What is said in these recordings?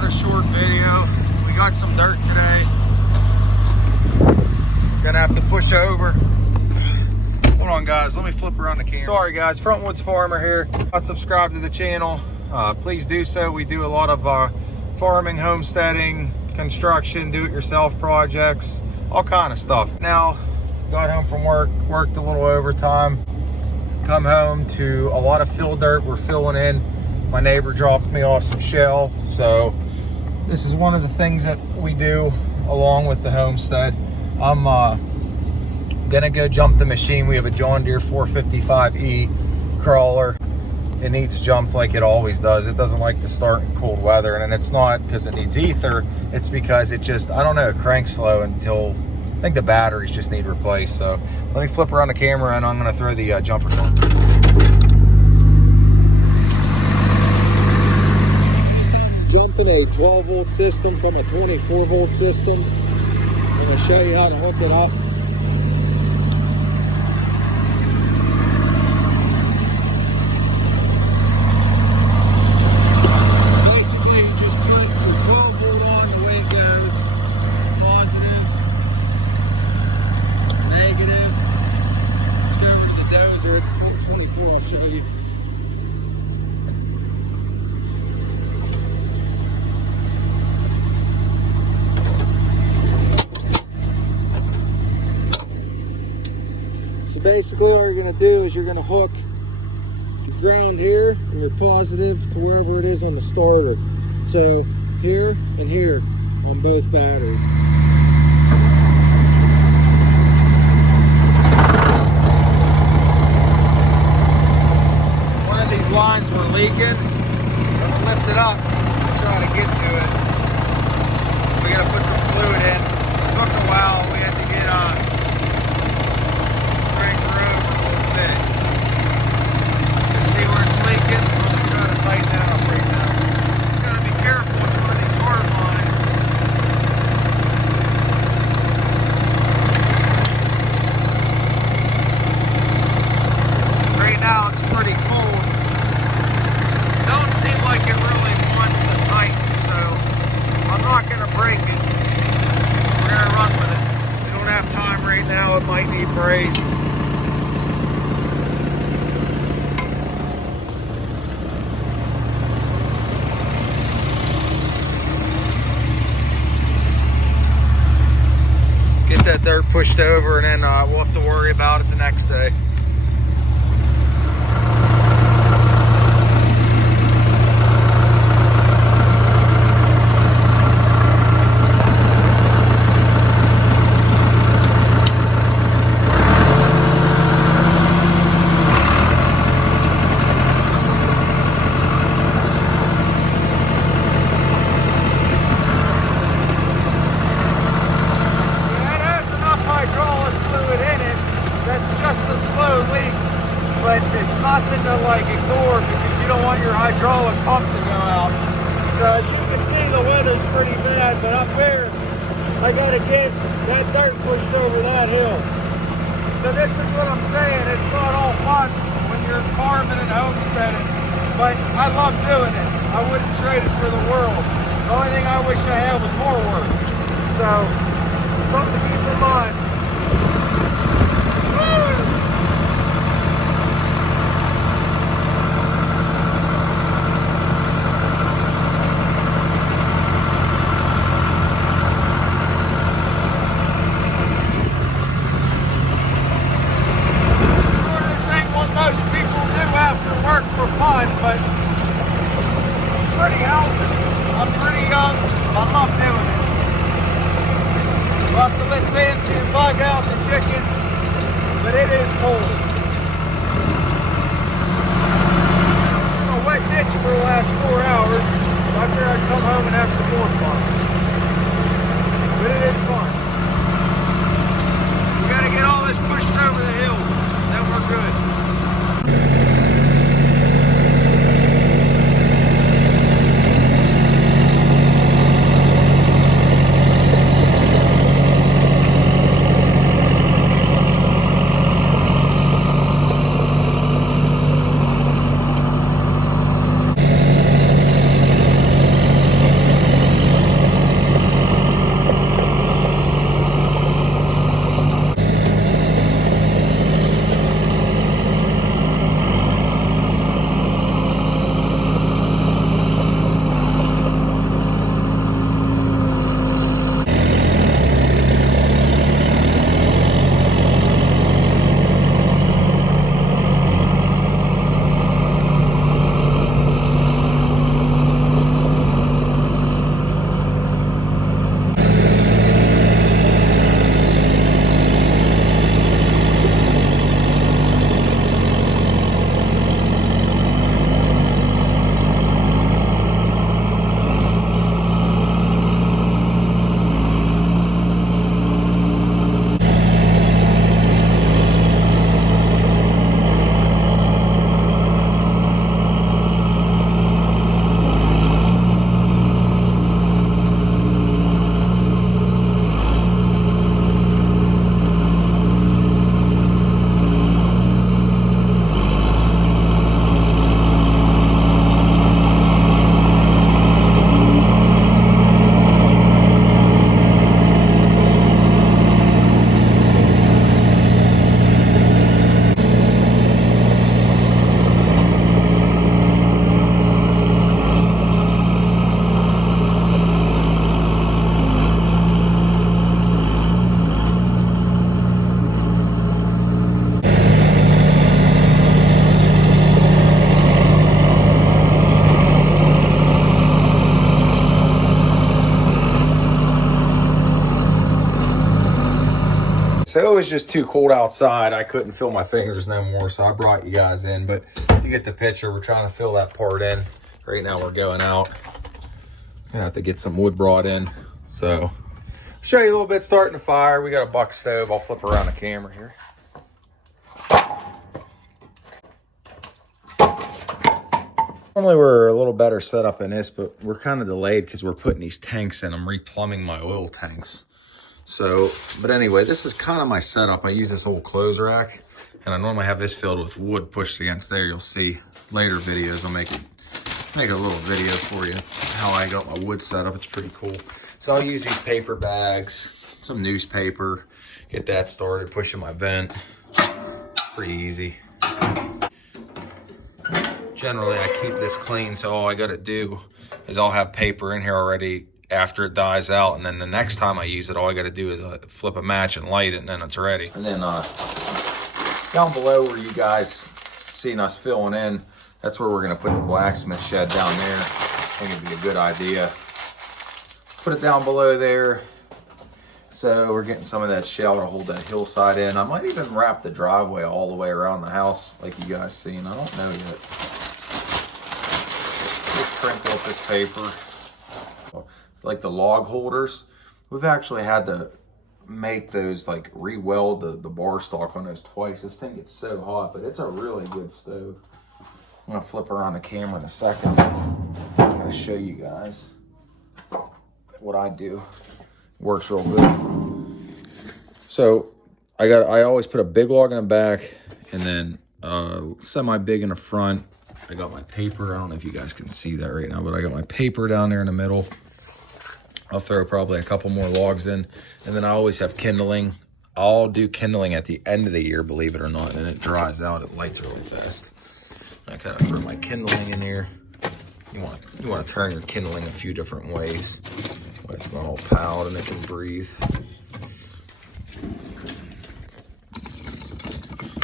another short video. We got some dirt today. Gonna have to push over. Hold on guys, let me flip around the camera. Sorry guys, Frontwoods Farmer here. Not subscribed to the channel, please do so. We do a lot of farming, homesteading, construction, do-it-yourself projects, all kind of stuff. Now, got home from work, worked a little overtime, come home to a lot of fill dirt we're filling in. My neighbor dropped me off some shell, so this is one of the things that we do along with the homestead. I'm gonna go jump the machine. We have a John Deere 455E crawler. It needs jumped like it always does. It doesn't like to start in cold weather, and it's not because it needs ether, it's because it just, I don't know, it cranks slow until, I think the batteries just need replaced. So let me flip around the camera and I'm gonna throw the jumpers on. Jumping a 12 volt system from a 24 volt system. I'm gonna show you how to hook it up. Basically, you just put the 12 volt on the way it goes. Positive, negative. Let's go over to the dozer. It's 24. I'll show you. Basically, all you're going to do is you're going to hook your ground here and your positive to wherever it is on the starter. So here and here on both batteries. One of these lines were leaking. I'm going to lift it up and try to get to it. We got to put some fluid in. It took a while. We had to get braised. Get that dirt pushed over, and then we'll have to worry about it the next day. But it's nothing to like ignore because you don't want your hydraulic pump to go out. So as you can see, the weather's pretty bad, but up here, I gotta get that dirt pushed over that hill. So this is what I'm saying, it's not all fun when you're farming and homesteading, but I love doing it. I wouldn't trade it for the world. The only thing I wish I had was more work. So, something to keep in mind. But pretty healthy. I'm pretty young. I love doing it. We'll have to let Fancy and Bug out the chickens, but it is cold. In a wet ditch for the last 4 hours. I figured I'd come home and have some more fun. But it is fun. We got to get all this pushed over the hill. Then we're good. So it was just too cold outside. I couldn't feel my fingers no more, so I brought you guys in. But you get the picture. We're trying to fill that part in. Right now we're going out. Gonna have to get some wood brought in. So show you a little bit starting the fire. We got a buck stove. I'll flip around the camera here. Normally we're a little better set up in this, but we're kind of delayed because we're putting these tanks in. I'm replumbing my oil tanks. So, but anyway, this is kind of my setup. I use this old clothes rack, and I normally have this filled with wood pushed against there. You'll see later videos. I'll make a little video for you how I got my wood set up. It's pretty cool. So I'll use these paper bags, some newspaper, get that started, pushing my vent. Pretty easy. Generally, I keep this clean, so all I got to do is I'll have paper in here already after it dies out, and then the next time I use it, all I got to do is flip a match and light it, and then it's ready. And then down below where you guys seen us filling in, that's where we're going to put the blacksmith shed down there. I think it'd be a good idea. Put it down below there. So we're getting some of that shell to hold that hillside in. I might even wrap the driveway all the way around the house like you guys seen. I don't know yet. Just crinkle up this paper. Like the log holders, we've actually had to make those, like re-weld the bar stock on those twice. This thing gets so hot, but it's a really good stove. I'm gonna flip around the camera in a second. I'm gonna show you guys what I do. Works real good. So I always put a big log in the back and then semi-big in the front. I got my paper. I don't know if you guys can see that right now, but I got my paper down there in the middle. I'll throw probably a couple more logs in, and then I always have kindling. I'll do kindling at the end of the year, believe it or not, and it dries out. It lights really fast. I kind of throw my kindling in here. You want to turn your kindling a few different ways, where it's not all piled and it can breathe.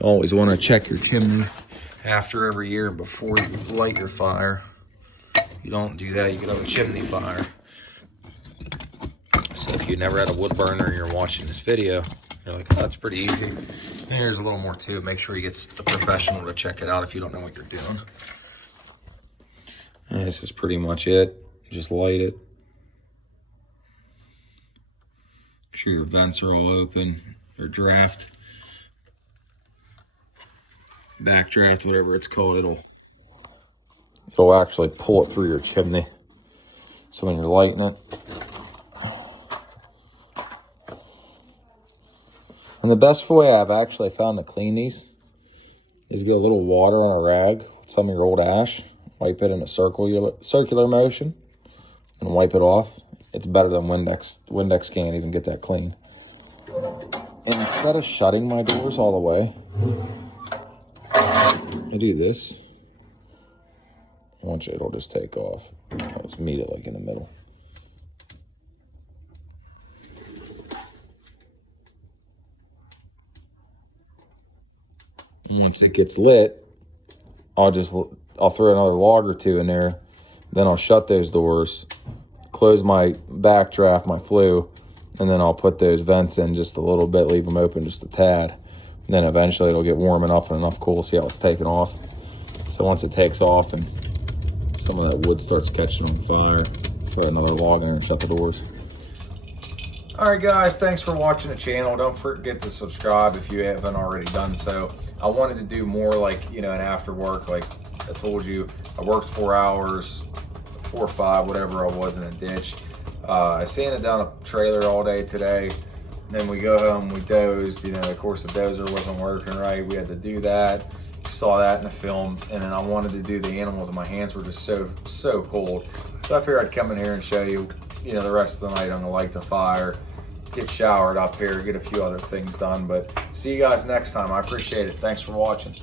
Always want to check your chimney after every year and before you light your fire. If you don't do that, you could have a chimney fire. So if you never had a wood burner and you're watching this video, you're like, oh, that's pretty easy. There's a little more to it. Make sure you get a professional to check it out if you don't know what you're doing. And this is pretty much it. Just light it. Make sure your vents are all open. Your draft, backdraft, whatever it's called, it'll actually pull it through your chimney. So when you're lighting it, and the best way I've actually found to clean these is get a little water on a rag with some of your old ash, wipe it in a circular motion, and wipe it off. It's better than Windex. Windex can't even get that clean. And instead of shutting my doors all the way, I do this. Watch it, it'll just take off. I'll just meet it like in the middle. Once it gets lit, I'll throw another log or two in there. Then I'll shut those doors, close my backdraft, my flue, and then I'll put those vents in just a little bit, leave them open just a tad. And then eventually it'll get warm enough and enough cool. See how it's taking off? So once it takes off and some of that wood starts catching on fire, throw another log in there and shut the doors. All right, guys, thanks for watching the channel. Don't forget to subscribe if you haven't already done so. I wanted to do more like, an after work. Like I told you, I worked 4 hours, 4 or 5, whatever I was in a ditch. I sanded down a trailer all day today. Then we go home, we dozed. Of course the dozer wasn't working right. We had to do that. You saw that in the film. And then I wanted to do the animals and my hands were just so cold. So I figured I'd come in here and show you, the rest of the night I'm gonna light the fire, get showered up here, get a few other things done. But see you guys next time. I appreciate it. Thanks for watching.